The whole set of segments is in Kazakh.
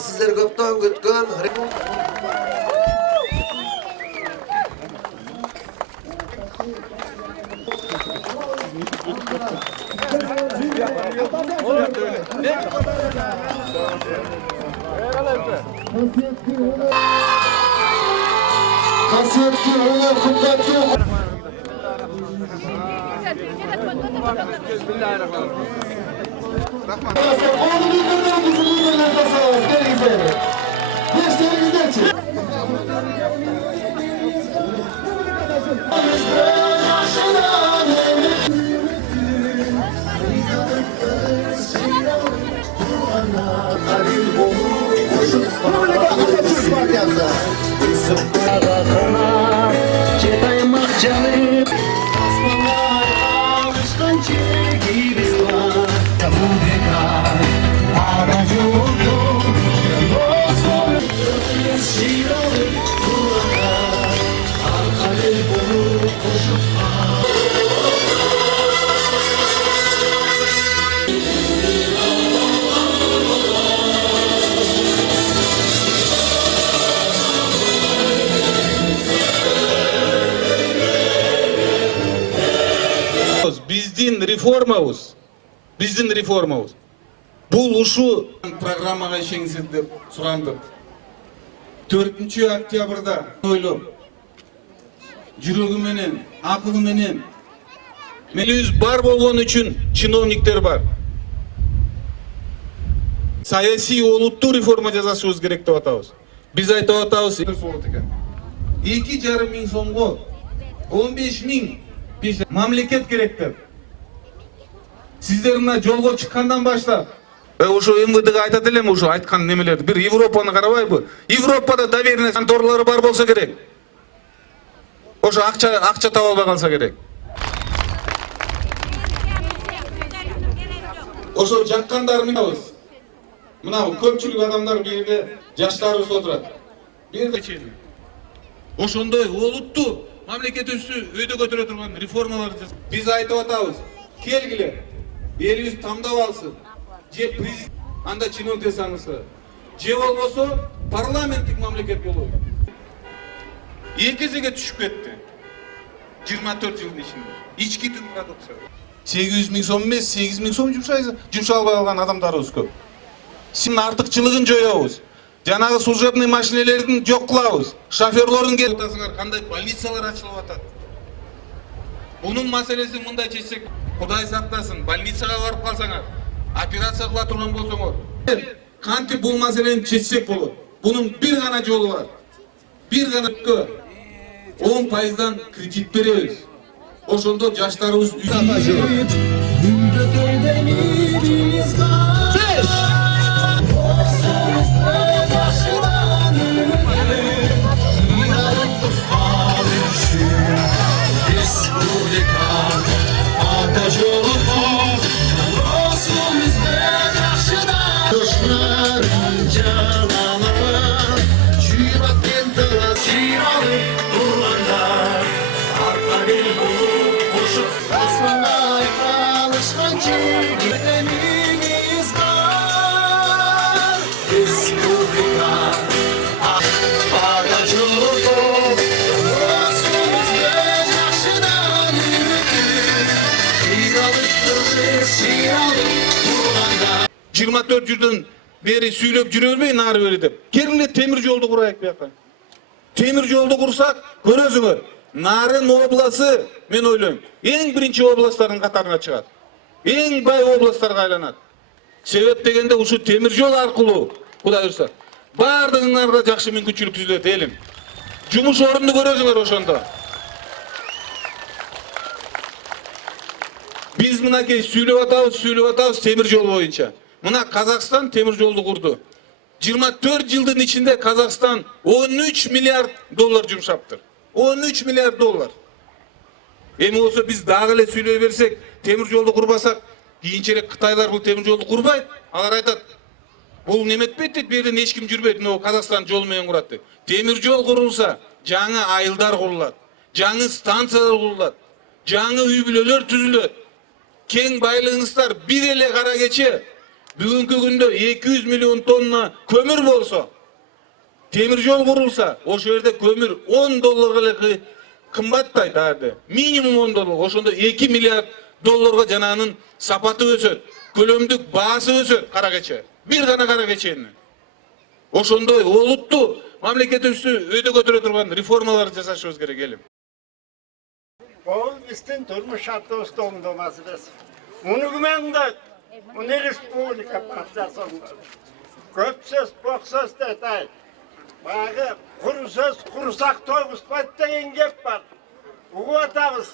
Sizler köpten kütkön Kasiyetli oğlan kutlatlı oğlum yukarıdan bizim yukarıdan sağ olsun. Ne güzel. Gençlerimizden çık. Биздин реформабыз. Бул ушу программага ишеңиздер деп сурандык. 4 октябрда ойлоп, жүрөгү менен, акылы менен мелибиз бар болгон үчүн чиновниктер бар. Саясий олуттуу реформа жасашыбыз керек деп атабыз. Биз айтып атабыз 2,5 миң сомго 15 миң мамлекет керек деп. Сиздер мына жолго чыккандан баштап ошо МВДга айтат элем, ошо айткан немелерди. Бир Европаны карабайбы? Европада доверенность конторалары бар болсо керек. Ошо акча таба албай калса керек. Ошо жаккандар мынабыз. Мына көпчүлүк адамдар бу жерде жаштарыбыз отурат. Бу жерде ошондой олуттуу мамлекетибизди өйдө көтөрө турган реформаларды биз айтып атабыз. Келгиле. Элибиз тамдап алсын. Же президент анда чиновник десаңызсы. Же болбосо парламенттик мамлекет болобу. Экезеге түшүп кетти. 24 жылдын ичинде. Ички түн продукция. 800 миң сом эмес, 8 миң сом жумшалбай калган адамдарыбыз көп. Сиздин артыкчылыгын жоёбуз. Жанагы служебный машинелердин жок кылабыз. Шоферлордун келип атасыңар, кандай больницалар ачылып атат. Бунун маселесин мындай чечсек, Кудай сактасын, больницага барып калсаңар, операция кыла турган болсоңор, кантип бул маселени чечсек болот. Бунун бир гана жолу бар. Бир гана 10% кредит беребиз. Ошондо жаштарыбыз жүрдөн бери сүйлөп жүрө бербей нары бери деп. Келгиле темир жолду курайык бияка. Темир жолду курсак, көрөсүңөр, Нарын обласы, мен ойлойм, эң биринчи областтардын катарына чыгат. Эң бай областтарга айланат. Себеп дегенде ушу темир жол аркылуу, Кудай буйрса, бардыгыңарга жакшы мүмкүнчүлүк түзүлөт элим. Жумуш орунду көрөсүңөр ошондо. Биз мынакей сүйлөп атабыз темир жол боюнча. Мына Казакстан темир жолду курду. 24 жылдын ичинде Казакстан 13 миллиард доллар жумшаптыр. 13 миллиард доллар. Эми болсо биз дагы эле сүйлөй берсек, темир жолду курбасак, кийинчерээк Кытайлар бул темир жолду курбайт. Алар айтат, бул неметпейт дейт, бу жерден эч ким жүрбөйт, мына Казакстан жол менен курат дейт. Темир жол курулса, жаңы айылдар курулат, жаңы станциялар курулат, жаңы үй бүлөлөр түзүлөт. Кең байлыгыңыздар бир эле кара кече Bugünkü günde 200 milyon tonna kömür bolsa, temir yol kurulsa, o yerde kömür 10 dolarga kımbattaydı hadi. Minimum 10 dolar. Oşonda 2 milyar dolarga jananın sapatı ösöt. Kölömdük baası ösöt karakeçe. Bir gana karakeçeni. Oşonda oluttu. Mamleket üstü öde götüre turgan reformalar jasaşыбыз керек elim. Ол біздің тұрмыс шарты ұстауында мәселесі. Мұны күмәнді, мұны республика партиясы көп сөз, боқ сөз дейді. Бағы құр сөз, құрсақ тоғыспайды деген кеп бар. Ұғып атамыз,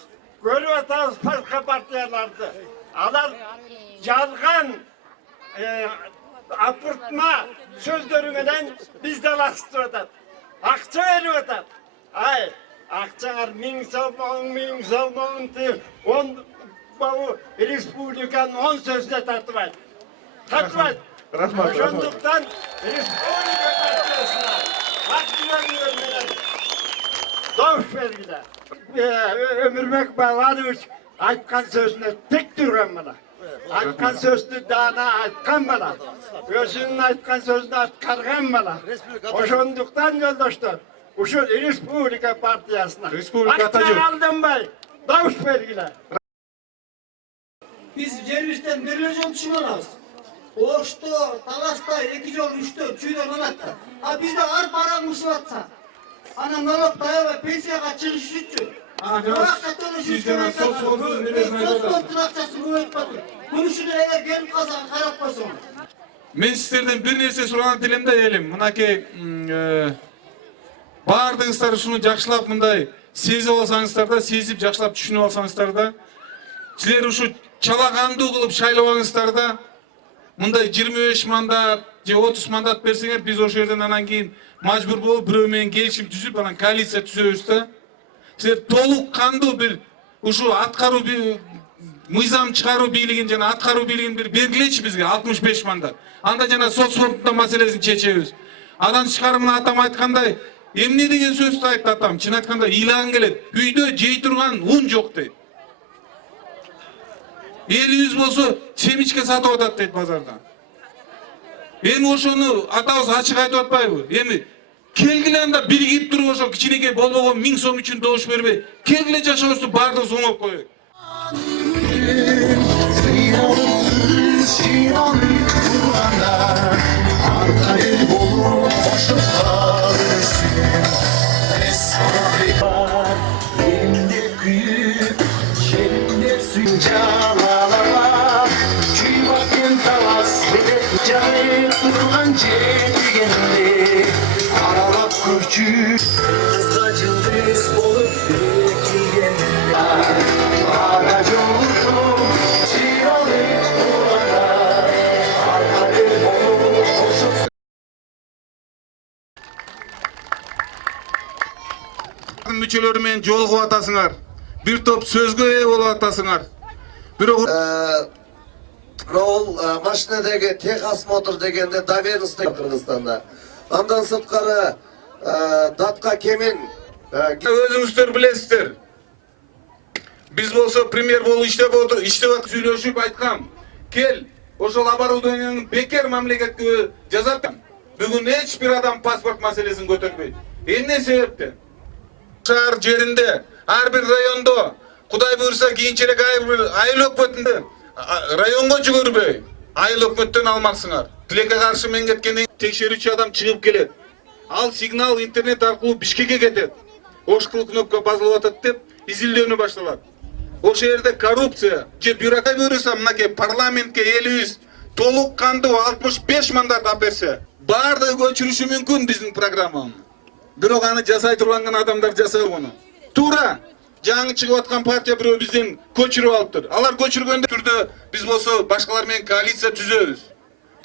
көріп атамыз басқа партияларды. Алар жалған апыртма сөздеріменен бізді лақсытып атады. Ақша беріп атады. Ай, ақчаңар мың салмағын деп, республиканың 10 сөзіне тартыбайды. Тартыбайды. Ошондуктан республика партиясына активдерменен дауыс бергиле. Өмүрбек Байланович айтқан сөзіне тек тұрған мына. Айтқан сөзді дана айтқан мына. Өзінің айтқан сөзді атқарған мына. Ошондуктан жолдоштор, ушул республика партиясына активдер алдынбай дауыс бергиле. Biz Cervis'ten bir yol düşünüyoruz. Oğuşta, Talas'ta, 2 yol, 3 yol, çüyden olatta. Ha bizde ar paramız varsa. Anam nalak dayava pensiyaya çıkış için. Bırak satılış üstüne kadar. Sosyal akçası güvenmedi. Bunu şunu eve gelip kazan, karap basın. Men sizlerden bir nerse suragan dilimde elim. Mınaki bardığınızlar şunu jakşılap mınday sezip alsаңыздар да, сезip jakşılap düşünüp alsаңыздар да. Sizler uşu çalagandуу kılıp şaylabаңыздар да. Мындай 25 мандат же 30 мандат берсеңер, биз ошол жерден анан кийин мажбур болуп бирөө менен келишим түзүп, анан коалиция түзөбүз да. Силер толук кандуу бир ушу аткаруу мыйзам чыгаруу бийлигин жана аткаруу бийлигин бир бергилечи бизге 65 мандат. Анда жана сот фондунда маселесин чечебиз. Анан тышкарымын атам айткандай, эмне деген сөздү айтты атам? Чын айтканда ыйлагың келет. Үйдө жей турган ун жок дейт. Elimiz bolsa semичке сатып атат дейт базарда. Эми ошону атабыз ачык айтып атпайбы? Эми келгиле анда биригип туруп ошо кичинекей болбогон 1000 сом үчүн добуш бербей, келгиле жашообузду бардыгыбыз оңоп коелук. Aralap küçük kızgacıldız bolup bekleyenler Ağaç oldum çiğalık olanlar Arkadır bolup koşup Müçelörü men jolgup atasыңар. Bir top sözgө ээ болуп атасыңар. Бирок Ол машинадегі техосмотр дегенде доверенность Кыргызстанда. Андан сырткары датка кемин өзүңүздөр билесиздер. Биз болсо премьер болуп иштеп атып сүйлөшүп айткам. Кел, ошол оборудованияны бекер мамлекетке жазат. Бүгүн эч бир адам паспорт маселесин көтөрбөйт. Эмне себептен? Шаар жеринде, ар бир райондо, Кудай буйрса кийинчерээк айыл өкмөтүндө районго жүгүрбөй, айыл өкмөттөн алмаксыңар. Тилекке каршы мен кеткенден текшерүүчү адам чыгып келет. Ал сигнал интернет аркылуу Бишкекке кетет. Ошкул кнопка басылып атат деп изилдөөнү башталат. Ошол жерде коррупция же бюрократ буйрса, мынакей парламентке элибиз толук кандуу 65 мандат алып берсе, баардыгы көчүрүшү мүмкүн биздин программаны. Бирок аны жасай турган адамдар жасайбы муну. Туура. Жаңы чыгып аткан партия бирөө бизден көчүрүп алыптыр. Алар көчүргөндө түрдө биз болсо башкалар менен коалиция түзөбүз.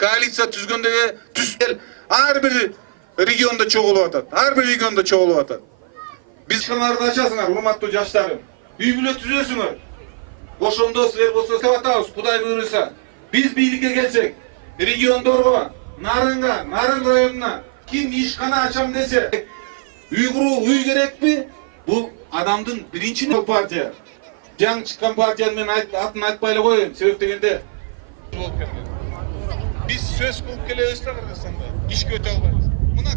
Коалиция түзгөндө түзгөн ар бир региондо чогулуп атат. Ар бир региондо чогулуп атат. Биз каналарды ачасыңар, урматтуу жаштарым. Үй бүлө түзөсүңөр. Ошондо силер болсо атабыз, Кудай буйрса. Биз бийликке келсек, региондорго, Нарынга, Нарын районуна ким ишкана ачам десе, үй куруу үй керекпи? Бул адамдын биринчи партия. Жаңы чыккан партиянын мен атын айтпай эле коеюн. Себеп дегенде болуп кеткен. сөз кылып келебиз да Кыргызстанда. Ишке өтө албайбыз. Мына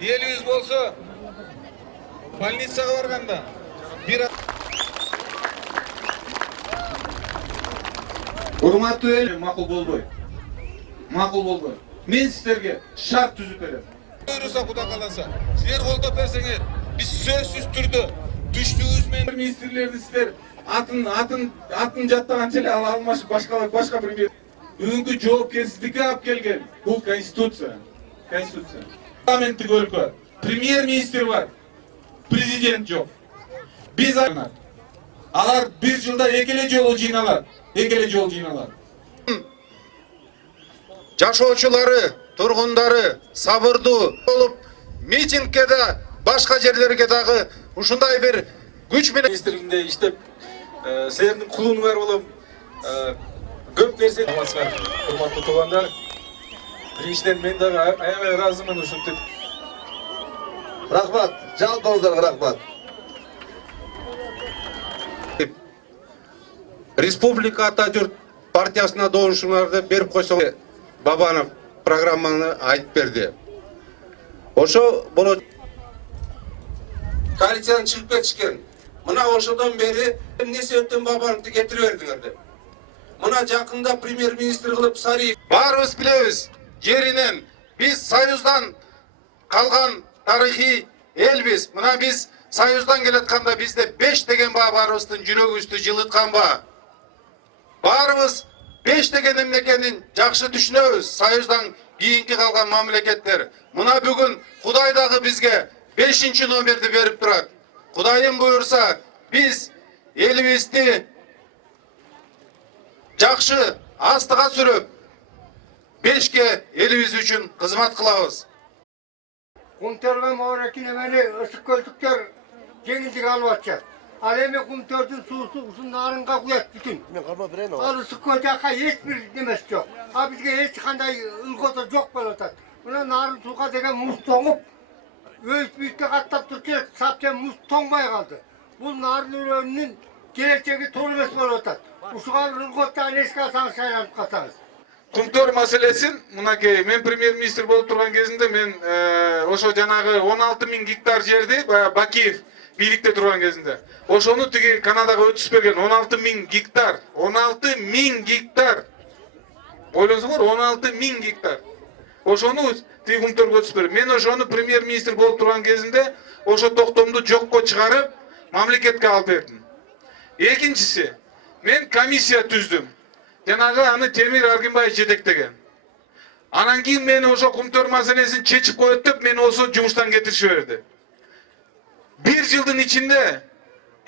элибиз болсо больницага барганда бир урматтуу эл макул болбой. Макул болбой. Мен сиздерге шарт түзүп берем. Буйруса Кудай кааласа, силер колдоп берсеңер, биз сөзсүз түрдө түштүгүбүз менен министрлерди сиздер атын жаттаганча эле алмашып башка бир бүгүнкү жоопкерсиздикке алып келген бул конституция. Парламенттик өлкө, премьер-министр бар, президент жок. Биз алар бир жылда экеле жолу жыйналат. Жашоочулары, тургундары сабырдуу болуп, митингке да, башка жерлерге дагы ушундай бир күч менен министрлигинде иштеп, силердин кулуңар болом. Көп нерсе аласыздар, урматтуу туугандар. Биринчиден мен дагы аябай ыраазымын ушинтип. Рахмат, жалпыңыздарга рахмат. Республика Ата-Журт партиясына добушуңарды берип койсоң, Бабанов программаны айтып берди. Ошо болот. Коалициядан чыгып кетишкен. Мына ошодон бери эмне себептен Бабановду кетирип бердиңер деп. Мына жакында премьер-министр кылып Сариев. Баарыбыз билебиз, жеринен биз Союздан калган тарыхый элбиз. Мына биз Союздан келатканда бизде 5 деген баарыбыздын жүрөгүбүздү жылытканба. Баарыбыз 5 деген эмнекенин жакшы түшүнөбүз. Союздан кийинки калган мамлекеттер. Мына бүгүн Кудай дагы бизге 5 номерди берип турат. Кудайым буйрса, биз элибизди жакшы астыга сүрүп 5ке элибиз үчүн кызмат кылабыз. Kumtörge Mavrakine beni ısık gözlükler cengizlik alvatacak. Alemi kumtörcün suusu usunlarınga kuyat bütün. Al ısık gözlükler hiçbir demesi yok. Ha bizge hiç kanday ılgota yok böyle. Buna narın suka degen muz toğup öz büyükte kattap Türkiye sapten muz toğmaya kaldı. Bu narın ürününün geleceği torunesi böyle. Uşuğa ılgota eski alsanız saylanıp kalsanız. Kumtor маселесин мынакей мен премьер-министр болуп турган кезинде мен ошо жанагы 16.000 гектар жерди Бакиев бийликте турган кезинде ошону тиги Канадага өтүшпеген 16.000 гектар 16.000 гектар ойлонсоңор 16.000 гектар ошону тиги Кумторго өтүшпөр мен ошону премьер-министр болуп турган кезинде ошо токтомду жокко чыгарып мамлекетке алып бердим. Экинчиси мен комиссия түздүм. Жанагы аны Темир Аргынбаев жетектеген. Анан кийин мен ошо Кумтөр маселесин чечип коет деп мени ошо жумуштан кетиришип берди. Bir жылдын ичинде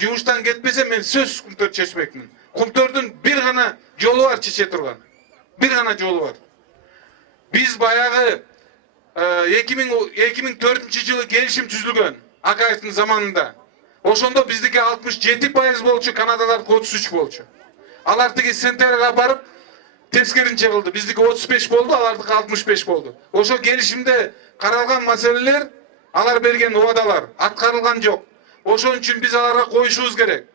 жумуштан кетпесе мен сөз Кумтөр чечпекмин. Кумтөрдүн бир гана жолу бар чече турган. Бир гана жолу бар. Биз баягы 2004-жылы келишим түзүлгөн Акаевдин заманында. Ошондо биздики 67% болчу, Канадалардыкы 33 болчу. Алар тиги Сентерге барып тескеринче кылды. Биздики 35 болду, алардыкы 65 болду. Ошо келишимде каралган маселелер, алар берген убадалар аткарылган жок. Ошон үчүн биз аларга коюшубуз керек.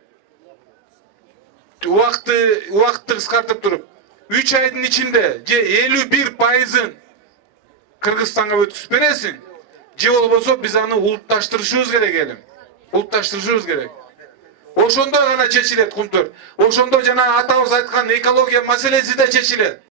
Убакытты кыскартып туруп, 3 айдын ичинде же 51%-ын Кыргызстанга өткүзүп бересиң, же болбосо биз аны улутташтырышыбыз керек элим. Улутташтырышыбыз керек. Ошондо гана чечилет Кумтөр. Ошондо жана атабыз айткан экология маселеси да чечилет.